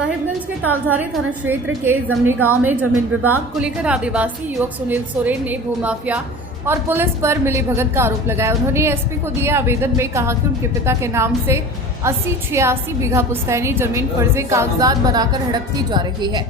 साहिबगंज के तालझारी थाना क्षेत्र के जमनी गांव में जमीन विवाद को लेकर आदिवासी युवक सुनील सोरेन ने भूमाफिया और पुलिस पर मिलीभगत का आरोप लगाया। उन्होंने एसपी को दिए आवेदन में कहा कि उनके पिता के नाम से 80-86 बीघा पुश्तैनी जमीन फर्जी कागजात बनाकर हड़प की जा रही है।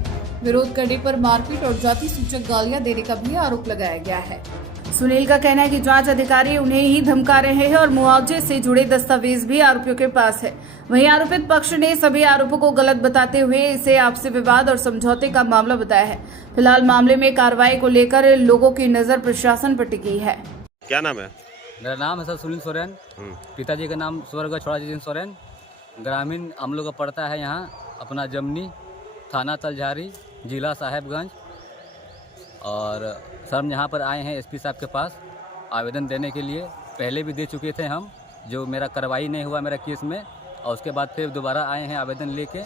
विरोध करने पर मारपीट और जाति सूचक गालियां देने का भी आरोप लगाया गया है। सुनील का कहना है कि जांच अधिकारी उन्हें ही धमका रहे हैं और मुआवजे से जुड़े दस्तावेज भी आरोपियों के पास है। वहीं आरोपित पक्ष ने सभी आरोपों को गलत बताते हुए इसे आपसी विवाद और समझौते का मामला बताया है। फिलहाल मामले में कार्रवाई को लेकर लोगों की नजर प्रशासन पर टिकी है। क्या नाम है? मेरा नाम है सर सुनील सोरेन। पिताजी का नाम स्वर्ग छोड़ाजी सोरेन। ग्रामीण हम लोग का पड़ता है यहाँ अपना जमनी, थाना तलझारी, जिला साहेबगंज। और सर हम यहाँ पर आए हैं एसपी साहब के पास आवेदन देने के लिए। पहले भी दे चुके थे हम, जो मेरा कार्रवाई नहीं हुआ मेरा केस में, और उसके बाद फिर दोबारा आए हैं आवेदन लेके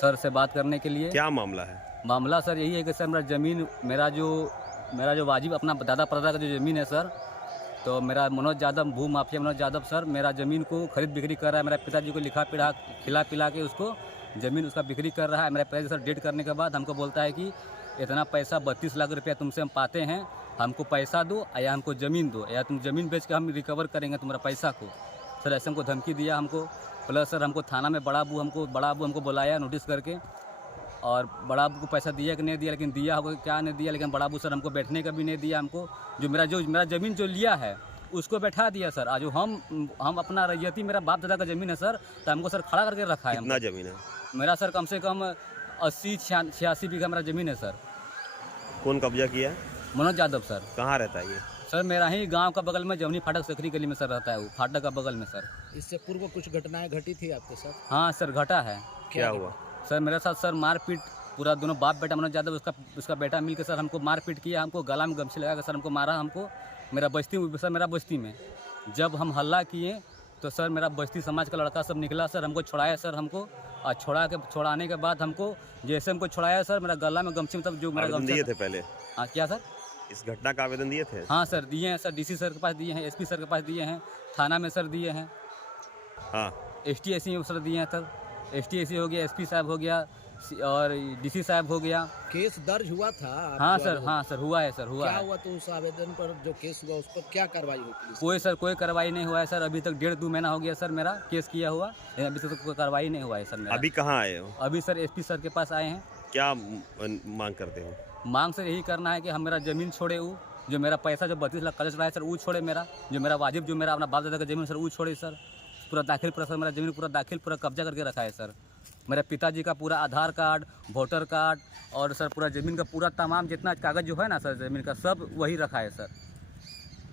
सर से बात करने के लिए। क्या मामला है? मामला सर यही है कि सर मेरा ज़मीन, मेरा जो वाजिब अपना दादा परदादा का जो ज़मीन है सर, तो मेरा मनोज यादव, भू माफिया मनोज यादव सर मेरा ज़मीन को खरीद बिक्री कर रहा है। मेरा पिताजी को खिला पिला के उसको ज़मीन उसका बिक्री कर रहा है। मेरा पिताजी सर डेट करने के बाद हमको बोलता है कि इतना पैसा 32 लाख रुपया तुमसे हम पाते हैं, हमको पैसा दो या हमको ज़मीन दो, या तुम ज़मीन बेच के हम रिकवर करेंगे तुम्हारा पैसा को। सर ऐसे हमको धमकी दिया हमको। प्लस सर हमको थाना में बड़ा अबू हमको बुलाया नोटिस करके, और बड़ा अबू को पैसा दिया कि नहीं दिया, लेकिन दिया होगा क्या नहीं दिया, लेकिन बड़ा अबू सर हमको बैठने का भी नहीं दिया हमको। जो मेरा ज़मीन जो लिया है उसको बैठा दिया सर। आज हम अपना रैयती, मेरा बाप दादा का ज़मीन है सर, तो हमको सर खड़ा करके रखा है। कितना ज़मीन है? मेरा सर कम से कम 80-86 बीघा मेरा ज़मीन है सर। कौन कब्जा किया? मनोज यादव सर। कहाँ रहता है ये? सर मेरा ही गांव का बगल में जमनी फाटक सकरी गली में सर रहता है वो, फाटक का बगल में सर। इससे पूर्व कुछ घटनाएं घटी थी आपके साथ? हाँ सर घटा है। क्या हुआ? सर मेरे साथ सर मारपीट, पूरा दोनों बाप बेटा मनोज यादव उसका बेटा मिलकर सर हमको मारपीट किया, हमको गला में गमछी लगा कर सर हमको मारा। हमको मेरा बस्ती में जब हम हल्ला किए तो सर मेरा बस्ती समाज का लड़का सब निकला सर, हमको छुड़ाया सर हमको। और छुड़ाने के बाद हमको जैसे हमको छुड़ाया सर, मेरा गला में गमछी, मतलब जो मेरा दिए थे पहले। हाँ क्या सर? इस घटना का आवेदन दिए थे? हाँ सर दिए हैं सर, डीसी सर के पास दिए हैं, एसपी सर के पास दिए हैं, थाना में सर दिए हैं। हाँ ST-AC में सर दिए हैं सर। ST-AC हो गया, एसपी साहब हो गया और डीसी साहब हो गया। केस दर्ज हुआ था? हाँ सर हुआ है सर, हुआ क्या है। हुआ तो उस आवेदन पर जो केस हुआ उस पर क्या कार्रवाई हुई? कोई कार्रवाई नहीं हुआ है सर। अभी तक 1.5-2 महीना हो गया सर मेरा केस किया हुआ, अभी तक कोई कार्रवाई नहीं हुआ है सर मेरा। अभी कहाँ आए हो? अभी सर एसपी सर के पास आए हैं। क्या मांग करते हो? मांग सर यही करना है कि हम मेरा ज़मीन छोड़े, वो जो मेरा पैसा जो 32 लाख कर्ज रहा है सर वो छोड़े, मेरा जो मेरा वाजिब, जो मेरा अपना बाप दादा का ज़मीन सर वो छोड़े सर। पूरा सर मेरा ज़मीन पूरा कब्जा करके रखा है सर। मेरे पिताजी का पूरा आधार कार्ड, वोटर कार्ड और सर पूरा ज़मीन का पूरा तमाम जितना कागज़ जो है ना सर ज़मीन का, सब वही रखा है सर।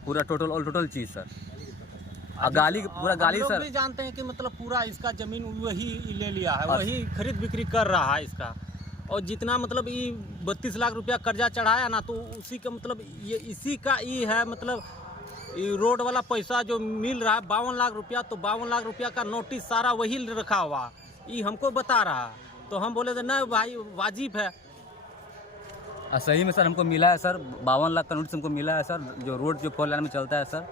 पूरा टोटल चीज़ सर। पूरा गाली सर भी जानते हैं कि मतलब पूरा इसका ज़मीन वही ले लिया है, वही खरीद बिक्री कर रहा है इसका। और जितना मतलब ये 32 लाख रुपया कर्जा चढ़ाया ना, तो उसी का मतलब ये इसी का ये है, मतलब ये रोड वाला पैसा जो मिल रहा है 52 लाख रुपया, तो 52 लाख रुपया का नोटिस सारा वही रखा हुआ, ये हमको बता रहा। तो हम बोले थे नहीं भाई वाजिब है। सही में सर हमको मिला है सर, 52 लाख का नोटिस हमको मिला है सर, जो रोड जो 4 लाइन में चलता है सर,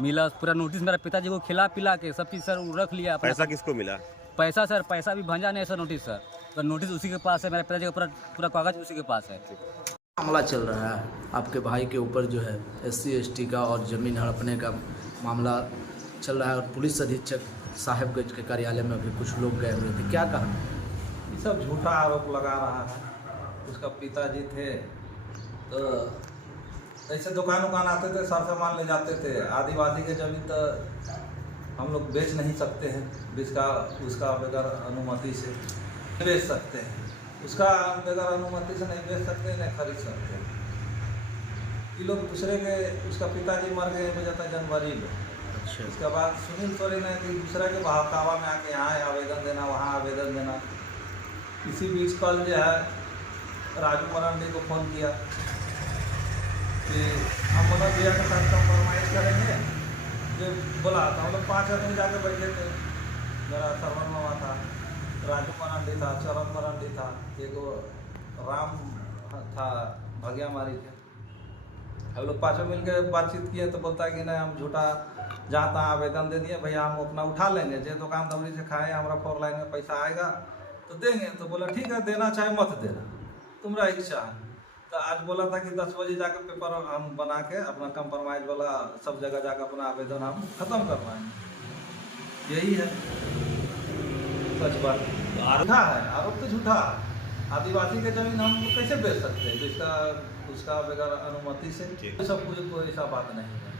मिला पूरा नोटिस। मेरा पिताजी को खिला पिला के सब चीज़ सर रख लिया। पैसा किसको मिला? पैसा भी भंजा नहीं है सर नोटिस सर, तो नोटिस उसी के पास है। मेरे पिताजी का पूरा कागज उसी के पास है। मामला चल रहा है आपके भाई के ऊपर जो है SC/ST का और ज़मीन हड़पने का मामला चल रहा है, और पुलिस अधीक्षक साहेबगंज के कार्यालय में अभी कुछ लोग गए हुए थे, क्या कहा? ये सब झूठा आरोप लगा रहा है। उसका पिताजी थे तो ऐसे दुकान आते थे, सार सामान ले जाते थे। आदिवासी के जमीन तो हम लोग बेच नहीं सकते हैं, उसका बगैर अनुमति से बेच सकते हैं, उसका बगैर अनुमति से नहीं बेच सकते, नहीं खरीद सकते। ये लोग दूसरे के, उसका पिताजी मर गए बजाता जनवरी में। अच्छा। उसके बाद सुनील सोरेन ने कि दूसरा के बहकावा में आके यहाँ आवेदन देना, वहाँ आवेदन देना। इसी बीच कल जो है राजू मरांडी को फ़ोन किया कि हम मनोज भैया के साथ कॉम्प्रोमाइज़ करेंगे। जो बोला तो हम लोग 5 आदमी जाके बैठे थे। मेरा सरवन मामा था, राजू मरांडी था, चरण मरांडी था, एगो राम था भगिया मारी के। हम लोग 5 मिल के बातचीत किए तो बोलता है कि नहीं हम झूठा जहाँ तहाँ आवेदन दे दिए भैया, हम अपना उठा लेंगे, जो दुकान दौरी से खाए हमारा 4 लाइन में पैसा आएगा तो देंगे। तो बोला ठीक है, देना चाहे मत देना, तुम्हारा इच्छा है। तो आज बोला था कि 10 बजे जाकर पेपर हम बना के अपना कंप्रोमाइज वाला सब जगह जाकर अपना आवेदन हम खत्म करवाएंगे। यही है सच बात। झूठा है, आरोप तो झूठा है। आदिवासी के जमीन हम कैसे बेच सकते हैं जिसका उसका बगैर अनुमति से? सब कुछ कोई ऐसा बात नहीं है।